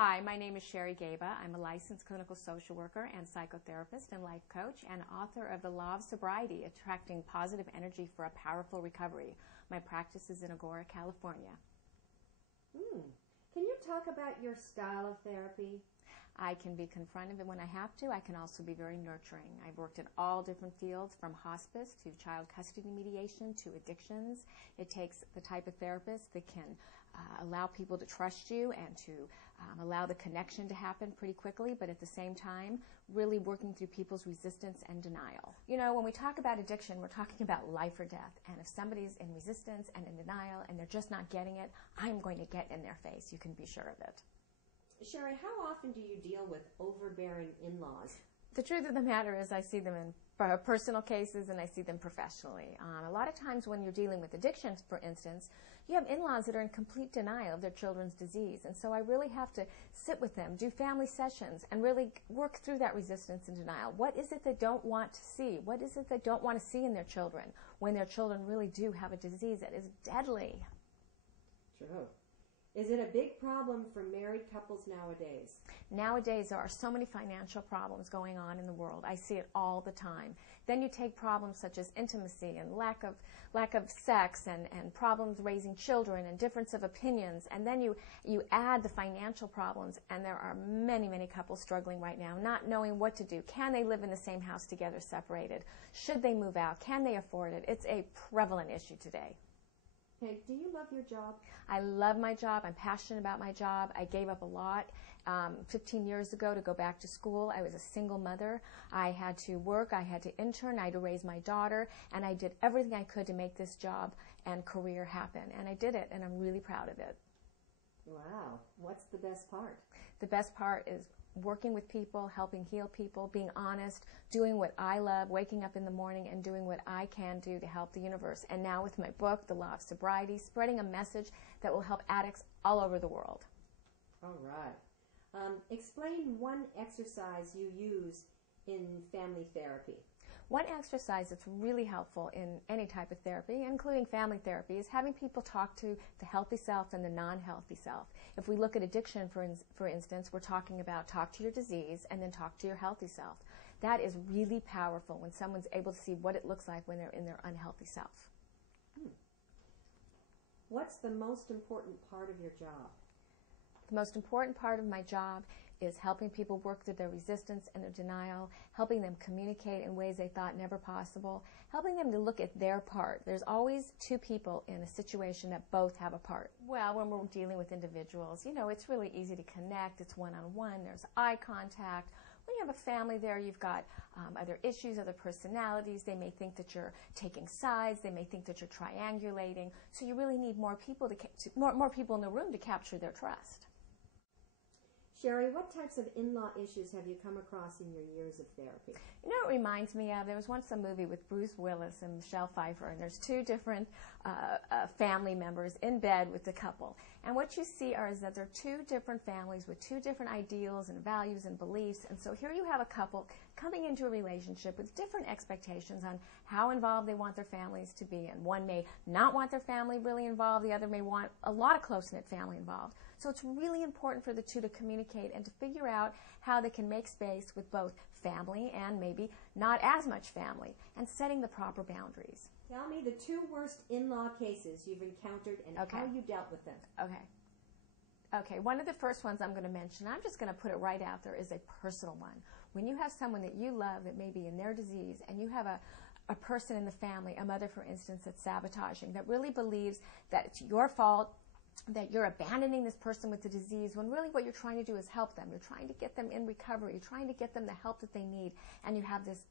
Hi, my name is Sherry Gaba. I'm a licensed clinical social worker and psychotherapist and life coach and author of The Law of Sobriety, Attracting Positive Energy for a Powerful Recovery. My practice is in Agoura, California. Can you talk about your style of therapy? I can be confrontive when I have to. I can also be very nurturing. I've worked in all different fields, from hospice to child custody mediation to addictions. It takes the type of therapist that can allow people to trust you and to allow the connection to happen pretty quickly, but at the same time, really working through people's resistance and denial. You know, when we talk about addiction, we're talking about life or death. And if somebody's in resistance and in denial and they're just not getting it, I'm going to get in their face. You can be sure of it. Sherry, how often do you deal with overbearing in-laws? The truth of the matter is I see them in personal cases and I see them professionally. A lot of times when you're dealing with addictions, for instance, you have in-laws that are in complete denial of their children's disease. And so I really have to sit with them, do family sessions, and really work through that resistance and denial. What is it they don't want to see? What is it they don't want to see in their children when their children really do have a disease that is deadly? True. Is it a big problem for married couples nowadays? Nowadays, there are so many financial problems going on in the world. I see it all the time. Then you take problems such as intimacy and lack of sex and problems raising children and difference of opinions. And then you add the financial problems, and there are many, many couples struggling right now, not knowing what to do. Can they live in the same house together separated? Should they move out? Can they afford it? It's a prevalent issue today. Okay, do you love your job? I love my job. I'm passionate about my job. I gave up a lot 15 years ago to go back to school. I was a single mother. I had to work. I had to intern. I had to raise my daughter. And I did everything I could to make this job and career happen. And I did it, and I'm really proud of it. Wow. What's the best part? The best part is working with people, helping heal people, being honest, doing what I love, waking up in the morning and doing what I can do to help the universe. And now with my book, The Law of Sobriety, spreading a message that will help addicts all over the world. All right. Explain one exercise you use in family therapy. One exercise that's really helpful in any type of therapy, including family therapy, is having people talk to the healthy self and the non-healthy self. If we look at addiction, for instance, we're talking about talk to your disease and then talk to your healthy self. That is really powerful when someone's able to see what it looks like when they're in their unhealthy self. What's the most important part of your job? The most important part of my job is helping people work through their resistance and their denial, helping them communicate in ways they thought never possible, helping them to look at their part. There's always two people in a situation that both have a part. Well, when we're dealing with individuals, you know, it's really easy to connect. It's one-on-one. There's eye contact. When you have a family there, you've got other issues, other personalities. They may think that you're taking sides. They may think that you're triangulating. So you really need more people more people in the room to capture their trust. Sherry, what types of in-law issues have you come across in your years of therapy? You know, it reminds me of, there was once a movie with Bruce Willis and Michelle Pfeiffer, and there's two different family members in bed with the couple. And what you see is that there are two different families with two different ideals and values and beliefs. And so here you have a couple coming into a relationship with different expectations on how involved they want their families to be. And one may not want their family really involved. The other may want a lot of close-knit family involved. So it's really important for the two to communicate and to figure out how they can make space with both family and maybe not as much family, and setting the proper boundaries. Tell me the two worst in-law cases you've encountered and how you dealt with them. Okay, one of the first ones I'm going to mention, I'm just going to put it right out there, is a personal one. When you have someone that you love that may be in their disease, and you have a person in the family, a mother, for instance, that's sabotaging, that really believes that it's your fault, that you're abandoning this person with the disease, when really what you're trying to do is help them. You're trying to get them in recovery. You're trying to get them the help that they need. And you have this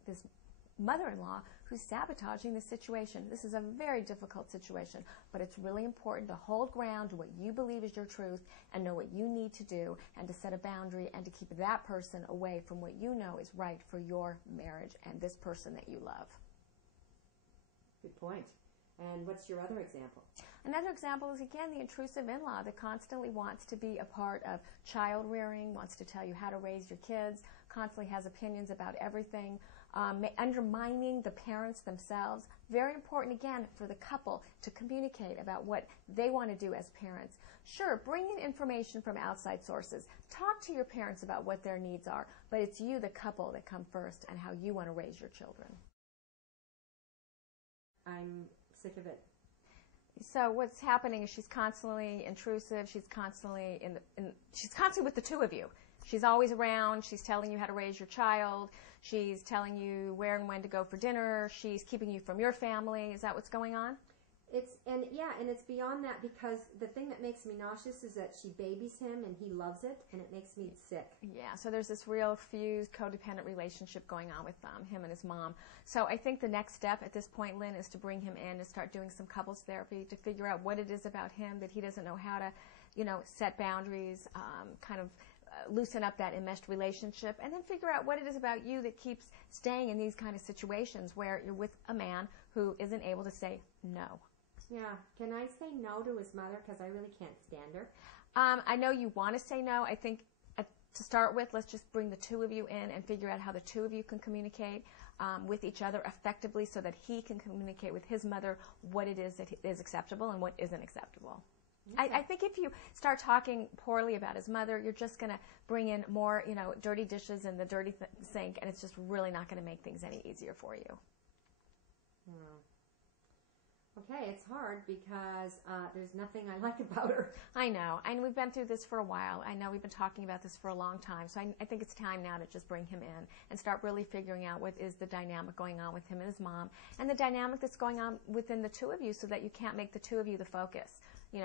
mother-in-law who's sabotaging the situation. This is a very difficult situation, but it's really important to hold ground to what you believe is your truth and know what you need to do, and to set a boundary and to keep that person away from what you know is right for your marriage and this person that you love. Good point. And what's your other example? Another example is, again, the intrusive in-law that constantly wants to be a part of child rearing, wants to tell you how to raise your kids, constantly has opinions about everything. undermining the parents themselves. Very important, again, for the couple to communicate about what they want to do as parents. Sure, bring in information from outside sources. Talk to your parents about what their needs are, but it's you, the couple, that come first and how you want to raise your children. I'm sick of it. So what's happening is she's constantly intrusive. She's constantly she's constantly with the two of you. She's always around. She's telling you how to raise your child. She's telling you where and when to go for dinner. She's keeping you from your family. Is that what's going on? And it's beyond that, because the thing that makes me nauseous is that she babies him and he loves it, and it makes me sick. Yeah, so there's this real fused, codependent relationship going on with him and his mom. So I think the next step at this point, Lynn, is to bring him in and start doing some couples therapy to figure out what it is about him that he doesn't know how to, set boundaries, loosen up that enmeshed relationship, and then figure out what it is about you that keeps staying in these kind of situations where you're with a man who isn't able to say no. Yeah. Can I say no to his mother? Because I really can't stand her. I know you want to say no. I think to start with, let's just bring the two of you in and figure out how the two of you can communicate with each other effectively so that he can communicate with his mother what it is that is acceptable and what isn't acceptable. Okay. I think if you start talking poorly about his mother, you're just going to bring in more, dirty dishes in the dirty sink, and it's just really not going to make things any easier for you. Okay, it's hard because there's nothing I like about her. I know. And we've been through this for a while. I know we've been talking about this for a long time. So I think it's time now to just bring him in and start really figuring out what is the dynamic going on with him and his mom, and the dynamic that's going on within the two of you, so that you can't make the two of you the focus,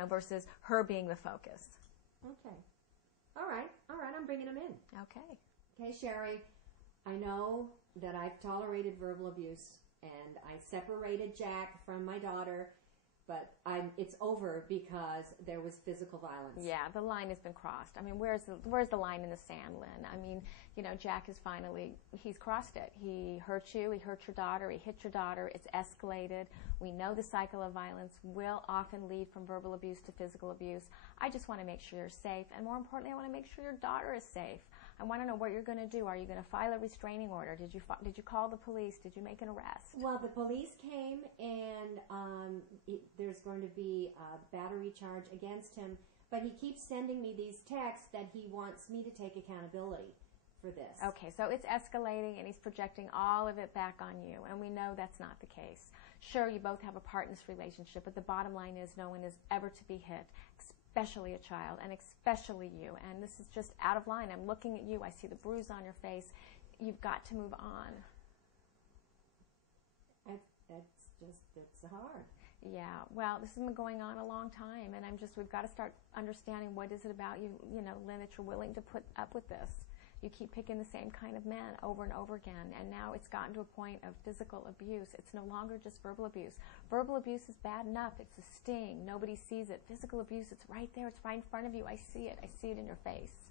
versus her being the focus. Okay. All right, I'm bringing him in. Okay, Sherry, I know that I've tolerated verbal abuse, and I separated Jack from my daughter, but it's over because there was physical violence. Yeah, the line has been crossed. I mean, where's the line in the sand, Lynn? I mean, Jack he's crossed it. He hurt you, he hurt your daughter, he hit your daughter, it's escalated. We know the cycle of violence will often lead from verbal abuse to physical abuse. I just want to make sure you're safe, and more importantly, I want to make sure your daughter is safe. I want to know what you're going to do. Are you going to file a restraining order? Did you call the police? Did you make an arrest? Well, the police came, and there's going to be a battery charge against him, but he keeps sending me these texts that he wants me to take accountability for this. Okay, so it's escalating, and he's projecting all of it back on you, and we know that's not the case. Sure, you both have a part in this relationship, but the bottom line is no one is ever to be hit, especially a child, and especially you. And this is just out of line. I'm looking at you. I see the bruise on your face. You've got to move on. It's hard. Yeah, well, this has been going on a long time, and we've got to start understanding what is it about you, Lynn, that you're willing to put up with this. You keep picking the same kind of men over and over again, and now it's gotten to a point of physical abuse. It's no longer just verbal abuse. Verbal abuse is bad enough. It's a sting. Nobody sees it. Physical abuse, it's right there. It's right in front of you. I see it. I see it in your face.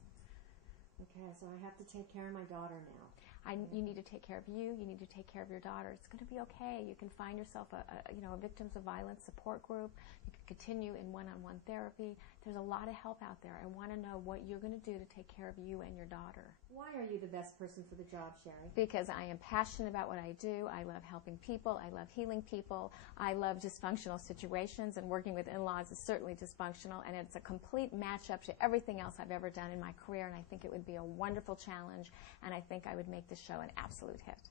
Okay, so I have to take care of my daughter now. You need to take care of you. You need to take care of your daughter. It's going to be okay. You can find yourself a victims of violence support group. You can continue in one-on-one therapy. There's a lot of help out there. I want to know what you're going to do to take care of you and your daughter. Why are you the best person for the job, Sherry? Because I am passionate about what I do. I love helping people. I love healing people. I love dysfunctional situations, and working with in-laws is certainly dysfunctional, and it's a complete match-up to everything else I've ever done in my career, and I think it would be a wonderful challenge, and I think I would make this show an absolute hit.